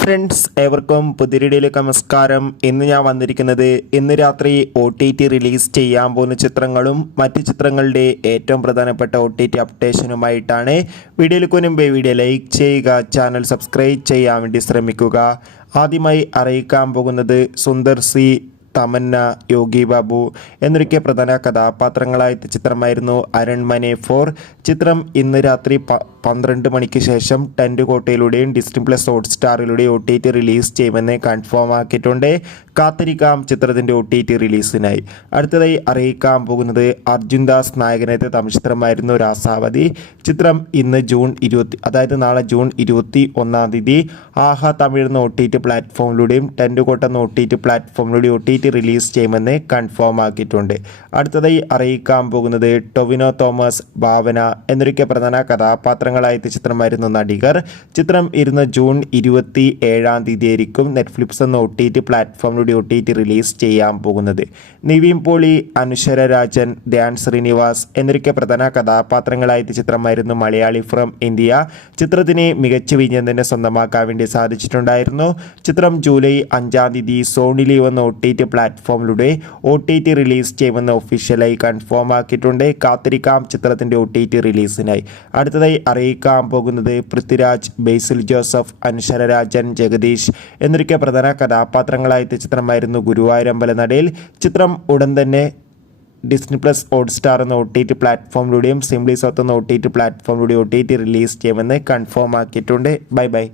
Friends, ഏവർക്കും പുതിരിടിയിലേക്ക് നമസ്കാരം. ഇന്ന് ഞാൻ വന്നിരിക്കുന്നത് ഇന്ന് രാത്രി OTT റിലീസ് ചെയ്യാൻ പോകുന്ന ചിത്രങ്ങളും മറ്റ് ചിത്രങ്ങളുടെ ഏറ്റവും പ്രധാനപ്പെട്ട OTT അപ്ഡേഷനുമായിട്ടാണ്. വീഡിയോയിലേക്ക് മുൻപേ വീഡിയോ ലൈക്ക് ചെയ്യുക, ചാനൽ സബ്സ്ക്രൈബ് ചെയ്യാൻ വേണ്ടി ശ്രമിക്കുക. ആദ്യമായി അറിയിക്കാൻ പോകുന്നത് സുന്ദർ സി, തമന്ന, യോഗി ബാബു എന്നൊക്കെ പ്രധാന കഥാപാത്രങ്ങളായ ചിത്രമായിരുന്നു അരൺമനെ 4. ചിത്രം ഇന്ന് രാത്രി 12 മണിക്ക് ശേഷം ടെൻറ്റ് കോട്ടയിലൂടെയും ഡിസ്നി പ്ലസ് ഹോട്ട്സ്റ്റാറിലൂടെയും OTT റിലീസ് ചെയ്യുമെന്ന് കൺഫേം ആക്കിയിട്ടുണ്ട്. കാത്തിരിക്കാം ചിത്രത്തിൻ്റെ OTT റിലീസിനായി. അടുത്തതായി അറിയിക്കാൻ പോകുന്നത് അർജുൻ ദാസ് നായകനെത്തിയ തമിഴ് ചിത്രമായിരുന്നു രാസാവതി. ചിത്രം ഇന്ന് അതായത് നാളെ ജൂൺ 21 ആഹാ തമിഴ് എന്ന OTT പ്ലാറ്റ്ഫോമിലൂടെയും ടെൻറ്റ് കോട്ട എന്ന OTT പ്ലാറ്റ്ഫോമിലൂടെയും OTT റിലീസ് ചെയ്യുമെന്ന് കൺഫേം ആക്കിയിട്ടുണ്ട്. അടുത്തതായി അറിയിക്കാൻ പോകുന്നത് ടൊവിനോ തോമസ്, ഭാവന എന്നൊക്കെ പ്രധാന കഥാപാത്രങ്ങളായ ചിത്രമായിരുന്നു നടികർ. ചിത്രം ഇരുന്ന് ജൂൺ 27 ആയിരിക്കും നെറ്റ്ഫ്ലിക്സ് എന്ന OTT പ്ലാറ്റ്ഫോമിലൂടെ OTT റിലീസ് ചെയ്യാൻ പോകുന്നത്. നിവിൻ പോളി, അനുശ്വര രാജൻ, ധ്യാൻ ശ്രീനിവാസ് എന്നൊക്കെ പ്രധാന കഥാപാത്രങ്ങളായ ചിത്രമായിരുന്നു മലയാളി ഫ്രം ഇന്ത്യ. ചിത്രത്തിന് മികച്ച വിജയം തന്നെ സ്വന്തമാക്കാൻ വേണ്ടി സാധിച്ചിട്ടുണ്ടായിരുന്നു. ചിത്രം ജൂലൈ 5 സോണി ലീവ് എന്ന OTT പ്ലാറ്റ്ഫോമിലൂടെ OTT റിലീസ് ചെയ്യുമെന്ന് ഒഫീഷ്യലായി കൺഫേം ആക്കിയിട്ടുണ്ട്. കാത്തിരിക്കാം ചിത്രത്തിൻ്റെ OTT റിലീസിനായി. അടുത്തതായി അറിയിക്കാൻ പോകുന്നത് പൃഥ്വിരാജ്, ബേസിൽ ജോസഫ്, അനുശ്വര രാജൻ, ജഗദീഷ് എന്നൊക്കെ പ്രധാന കഥാപാത്രങ്ങളായ ചിത്രമായിരുന്നു ഗുരുവായൂരമ്പല നടയിൽ. ചിത്രം ഉടൻ തന്നെ ഡിസ്നി പ്ലസ് ഹോട്ട്സ്റ്റാർ എന്ന OTT പ്ലാറ്റ്ഫോമിലൂടെയും സിംപ്ലി സൗത്ത് എന്ന OTT പ്ലാറ്റ്ഫോമിലൂടെയും OTT റിലീസ് ചെയ്യുമെന്ന് കൺഫേം ആക്കിയിട്ടുണ്ട്. Bye bye.